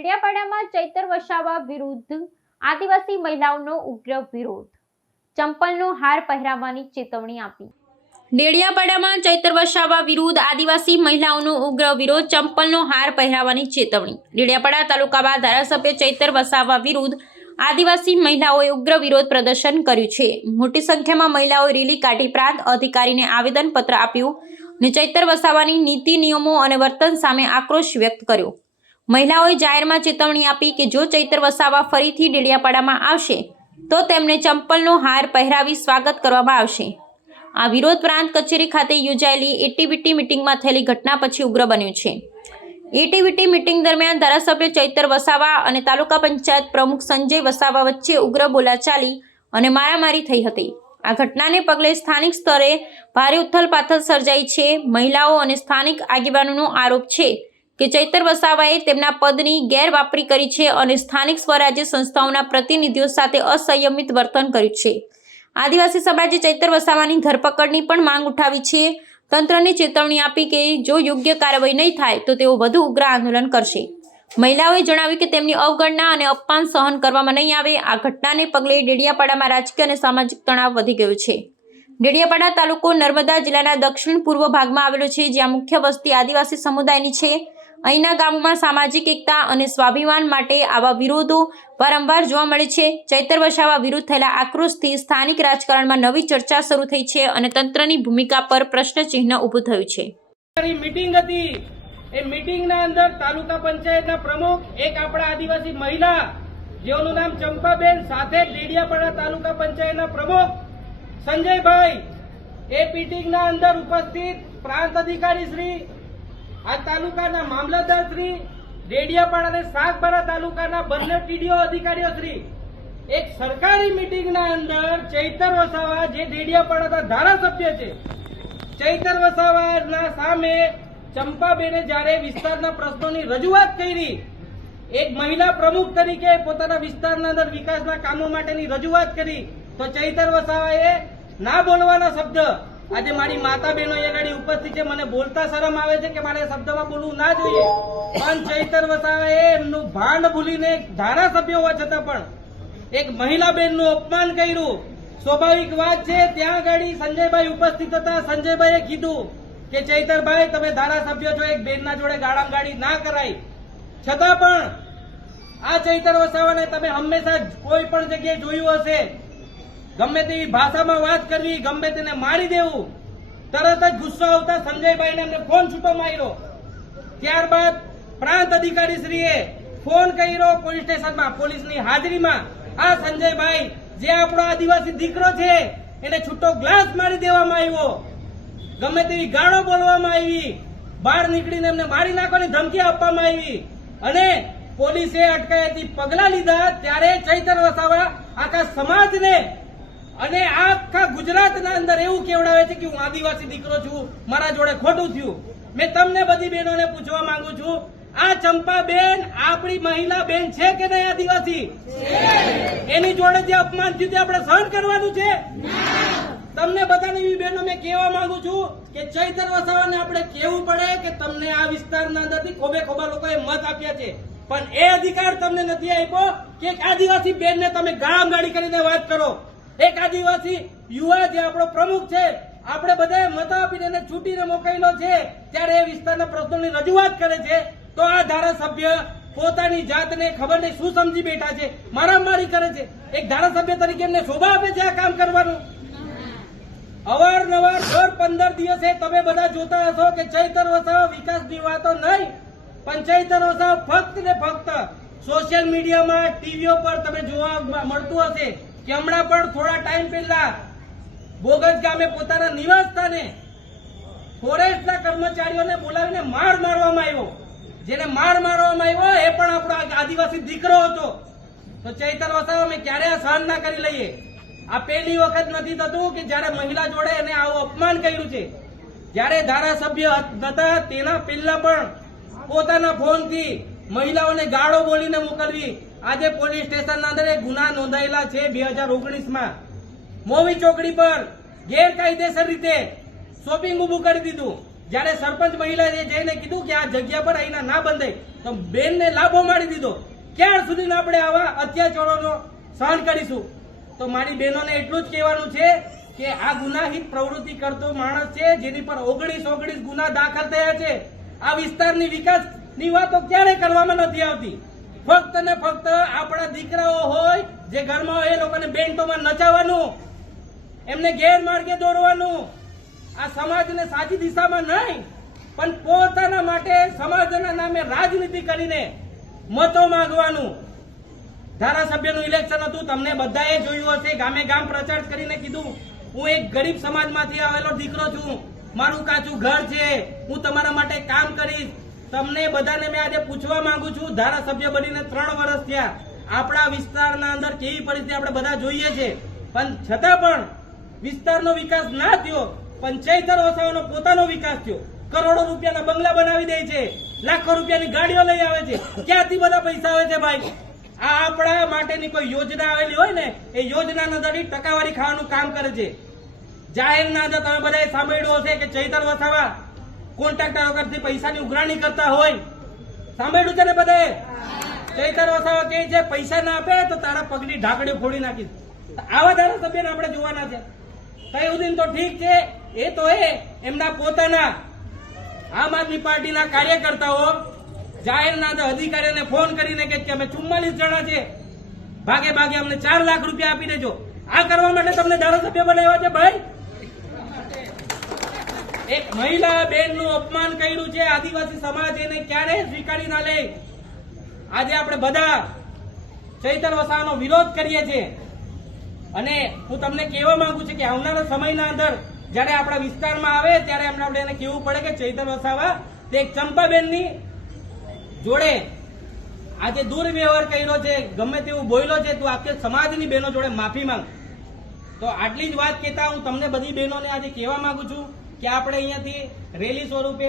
ડેડિયાપાડામાં ચૈતર વસાવા વિરુદ્ધ આદિવાસી મહિલાઓનો ઉગ્ર વિરોધ. ચંપલનો હાર પહેરાવવાની ચેતવણી આપી. ડેડિયાપાડામાં ચૈતર વસાવા વિરુદ્ધ આદિવાસી મહિલાઓનો ઉગ્ર વિરોધ ચંપલનો હાર પહેરાવવાની ચેતવણી. ડેડિયાપાડા તાલુકામાં ધારાસભ્ય ચૈતર વસાવા વિરુદ્ધ આદિવાસી મહિલાઓએ ઉગ્ર વિરોધ પ્રદર્શન કર્યું છે. મોટી સંખ્યામાં મહિલાઓએ રેલી કાઢી પ્રાંત અધિકારીને આવેદનપત્ર આપ્યું અને ચૈતર વસાવાની નીતિ નિયમો અને વર્તન સામે આક્રોશ વ્યક્ત કર્યો. મહિલાઓએ જાહેરમાં ચેતવણી આપી કે જો ચૈતર વસાવા ફરીથી ડેડિયાપાડામાં આવશે, તો તેમને ચંપલનો હાર પહેરાવી સ્વાગત કરવામાં આવશે. આ વિરોધ પ્રાંત કચેરી ખાતે યોજાયેલી એટીવીટી મિટિંગમાં થયેલી ઘટના પછી ઉગ્ર બન્યું છે. એટીવીટી મિટિંગ દરમિયાન ધારાસભ્ય ચૈતર વસાવા અને તાલુકા પંચાયત પ્રમુખ સંજય વસાવા વચ્ચે ઉગ્ર બોલાચાલી અને મારામારી થઈ હતી. આ ઘટનાને પગલે સ્થાનિક સ્તરે ભારે ઉથલપાથલ સર્જાઈ છે. મહિલાઓ અને સ્થાનિક આગેવાનોનો આરોપ છે કે ચૈતર વસાવાએ તેમના પદની ગેરવાપરી કરી છે અને સ્થાનિક સ્વરાજ્ય સંસ્થાઓના પ્રતિનિધિઓ સાથે અસંયમિત વર્તન કર્યું છે. આદિવાસી સમાજે ચૈતર વસાવાની ધરપકડની પણ માંગ ઉઠાવી છે. તંત્રને ચેતવણી આપી કે જો યોગ્ય કાર્યવાહી નહીં થાય, તો તેઓ વધુ ઉગ્ર આંદોલન કરશે. મહિલાઓએ જણાવ્યું કે તેમની અવગણના અને અપમાન સહન કરવામાં નહીં આવે. આ ઘટનાને પગલે ડેડિયાપાડામાં રાજકીય અને સામાજિક તણાવ વધી ગયો છે. ડેડિયાપાડા તાલુકો નર્મદા જિલ્લાના દક્ષિણ પૂર્વ ભાગમાં આવેલો છે, જ્યાં મુખ્ય વસ્તી આદિવાસી સમુદાયની છે. અહીંના ગામોમાં સામાજિક એકતા અને સ્વાભિમાન માટે આવા વિરોધો વારંવાર જોવા મળે છે. ચૈતર વસાવા વિરુદ્ધ થયેલા આક્રોશથી સ્થાનિક રાજકારણમાં નવી ચર્ચા શરૂ થઈ છે અને તંત્રની ભૂમિકા પર પ્રશ્નચિહ્ન ઊભું થયું છે. મીટિંગ હતી. એ મીટિંગના અંદર તાલુકા પંચાયતના પ્રમુખ, એક આપણા આદિવાસી મહિલા, જેઓનું નામ ચંપાબેન, સાથે ડેડિયાપાડા તાલુકા પંચાયતના પ્રમુખ, સંજયભાઈ. એ મીટિંગના અંદર ઉપસ્થિત પ્રાંત અધિકારી શ્રી આ તાલુકાના મામલતદાર શ્રી ડેડિયાપાડા અને સાગબારા તાલુકાના બંને પીડીઓ અધિકારીઓ શ્રી, એક સરકારી મિટિંગના અંદર ચૈતર વસાવા, જે ડેડિયાપાડાના ધારાસભ્ય છે, ચૈતર વસાવાના સામે ચંપાબેને જ્યારે વિસ્તારના પ્રશ્નોની રજૂઆત કરી, એક મહિલા પ્રમુખ તરીકે પોતાના વિસ્તારના અંદર વિકાસના કામો માટેની રજૂઆત કરી, તો ચૈતર વસાવાએ ના બોલવાના શબ્દ આજે મારી માતા બહેનો અહીંયા ગાડી ઉપસ્થિત છે. મને બોલતા શરમ આવે છે કે મારે શબ્દમાં બોલવું ના જોઈએ. પણ ચૈતર વસાવાએ એમનું ભાંડ ભૂલીને ધારાસભ્ય હોવા છતાં પણ એક મહિલા બેનનું અપમાન કર્યું. સ્વાભાવિક વાત છે, ત્યાં ગાડી સંજયભાઈ ઉપસ્થિત હતા. સંજયભાઈએ કીધું કે, ચૈતરભાઈ, તમે ધારાસભ્ય છો, એક બેનના જોડે ગાળામ ગાડી ના કરાય. છતાં પણ આ ચૈતર વસાવાને તમે હંમેશા કોઈ પણ જગ્યાએ જોયું હશે. ગમે તેવી ભાષામાં વાત કરવી, ગમે તેને મારી દેવું, તરત જ ગુસ્સો આવતા સંજયભાઈને એમને ફોન છૂટો માર્યો. ત્યારબાદ પ્રાંત અધિકારીશ્રીએ ફોન કર્યો પોલીસ સ્ટેશનમાં. પોલીસની હાજરીમાં આ સંજયભાઈ, જે આપણો આદિવાસી દીકરો છે, એને છૂટો ગ્લાસ મારી દેવામાં આવ્યો. ગમે તેવી ગાળો બોલવામાં આવી, બહાર નીકળીને એમને મારી નાખવાની ધમકી આપવામાં આવી અને પોલીસે અટકાયતી પગલા લીધા. ત્યારે ચૈતર વસાવા આખા સમાજને અને આખા ગુજરાતના અંદર એવું કેવડાવે છે કે હું આદિવાસી દીકરો છું મારા જોડે ખોટું થયું. મેં તમને બધી બહેનોને પૂછવા માંગુ છું આ ચંપા બેન આપણી મહિલા બેન છે કે નહીં આદિવાસી? એની જોડે જે અપમાન થયું તે આપણે સહન કરવાનું છે? તમને બધાને એવી બહેનો મેં કહેવા માંગુ છું કે ચૈતર વસાવાને આપણે કહેવું પડે કે તમને આ વિસ્તારના અંદરથી ખોબે ખોબા લોકોએ મત આપ્યા છે. પણ એ અધિકાર તમને નથી આપ્યો કે આદિવાસી બેનને તમે ગામ ગાડી કરીને વાત કરો. એક આદિવાસી યુવા જે આપણો પ્રમુખ છે, આપણે બધાએ મત આપીને એને છૂટીને મોકલેલો છે, ત્યારે એ વિસ્તારના પ્રશ્નોની રજૂઆત કરે છે, તો આ ધારાસભ્ય પોતાની જાતને ખબર નહીં, શું સમજી બેઠા છે, મારામારી કરે છે. એક ધારાસભ્ય તરીકે એમને શોભા આપે છે આ કામ કરવાનું? અવારનવાર દર પંદર દિવસે તમે બધા જોતા હશો કે ચૈતર વસાવ વિકાસની વાતો નહીં, પણ ચૈતર વસાવ ફક્ત ને ફક્ત સોશિયલ મીડિયામાં, ટીવીઓ પર તમે જોવા મળતું હશે. કે હમણાં પણ થોડા ટાઈમ પહેલા બોગજ ગામે પોતાના નિવાસ સ્થાને ફોરેસ્ટના કર્મચારીઓને બોલાવીને માર મારવામાં આવ્યો. જેને માર મારવામાં આવ્યો એ પણ આપણો આદિવાસી દીકરો હતો. તો ચૈતર વસાવા, અમે ક્યારે આ સહન ના કરી લઈએ. આ પહેલી વખત નથી થતું કે જ્યારે મહિલા જોડે એને આવું અપમાન કર્યું છે. જ્યારે ધારાસભ્ય હતા તેના પહેલા પણ પોતાના ફોનથી મહિલાઓને ગાળો બોલીને મોકલવી આજે પોલીસ સ્ટેશનના અંદર ગુના નોંધાયેલા છે બે હજાર ઓગણીસમાં. મોવી ચોકડી પર ગેરકાયદેસર રીતે શોપિંગ ઉભું કરી દીધું. જ્યારે સરપંચ મહિલાએ જઈને કીધું કે આ જગ્યા પર અહીંના ના બંધાય, તો બેનને લાભો મારી દીધો. ક્યાં સુધી આપણે આવા અત્યાચારોનો સહન કરીશું? તો મારી બહેનોને એટલું જ કહેવાનું છે કે આ ગુનાહિત પ્રવૃત્તિ કરતો માણસ છે, જેની પર ઓગણીસ ઓગણીસ ગુના દાખલ થયા છે. આ વિસ્તારની વિકાસની વાતો ક્યારે કરવામાં નથી આવતી. ફક્ત ને ફક્ત આપણા દીકરાઓ હોય, જે ઘરમાં હોય, એ લોકોને બેન્ટોમાં નચાવવાનું, એમને ગેરમાર્ગે દોરવાનું આ સમાજને સાચી દિશામાં નહીં, પણ પોતાના માટે સમાજના નામે રાજનીતિ કરીને મતો માંગવાનું. ધારાસભ્યનું ઇલેક્શન હતું, તમને બધાએ જોયું હશે ગામે ગામ પ્રચાર કરીને કીધું, હું એક ગરીબ સમાજમાંથી આવેલો દીકરો છું. મારું કાચું ઘર છે. હું તમારા માટે કામ કરીશ. તમને બધાને મેં આજે પૂછવા માંગુ છું, ધારાસભ્ય બનીને ત્રણ વર્ષ થયા. આપણા વિસ્તારના અંદર કેવી પરિસ્થિતિ આપણે બધા જોઈએ છે. પણ છતાં પણ વિસ્તારનો વિકાસ ના થયો, પંચાયતર વસાવાનો પોતાનો વિકાસ થયો. કરોડો રૂપિયાના બંગલા બનાવી દે છે, લાખો રૂપિયાની ગાડીઓ લઈ આવે છે. ક્યાંથી બધા પૈસા આવે છે ભાઈ? આ આપણા માટેની કોઈ યોજના આવેલી હોય ને, એ યોજનાના ઈ ટકાવારી ખાવાનું કામ કરે છે. જાહેરના અંદર તમે બધાએ સાંભળ્યું હશે કે ચૈતર વસાવા કોન્ટ્રાક્ટરો કરતી પૈસાની ઉઘરાણી કરતા હોય. સાંભળ્યું છે ને બધે? ચૈતર વસાવા કે છે, પૈસા ના આપે તો તારા પગની ઢાંકણી ફોડી નાખીશ. આવા ધારાસભ્યને આપણે જોવાના છે. કઈ ઉદીન તો ઠીક છે, એ તો એ, એમના પોતાના આમ આદમી પાર્ટીના કાર્યકર્તાઓ જાહેરના અધિકારીઓને ફોન કરીને કે અમે ચુમ્માલીસ જણા છે ભાગે ભાગે અમને ચાર લાખ રૂપિયા આપી દેજો. આ કરવા માટે તમને ધારાસભ્ય બનાવ્યા છે, ભાઈ? એક મહિલા બેનનું અપમાન કર્યું છે. આદિવાસી સમાજ એને ક્યારે સ્વીકારી ના લે? આજે આપણે બધા ચૈતર વસાવાનો વિરોધ કરીએ છીએ. અને હું તમને કહેવા માંગુ છું કે આવનારા સમયના અંદર જ્યારે આપણા વિસ્તારમાં આવે, ત્યારે એમને આપણે એને કહેવું પડે કે ચૈતર વસાવા, તે એક ચંપાબેનની જોડે આજે દુર્વ્યવહાર કર્યો છે. ગમે તેવું બોલ્યો છે, તું આખી સમાજની બહેનો જોડે માફી માંગ. તો આટલી જ વાત કહેતા હું તમને બધી બહેનોને આજે કહેવા માંગુ છું. કે આપણે અહીંયાથી રેલી સ્વરૂપે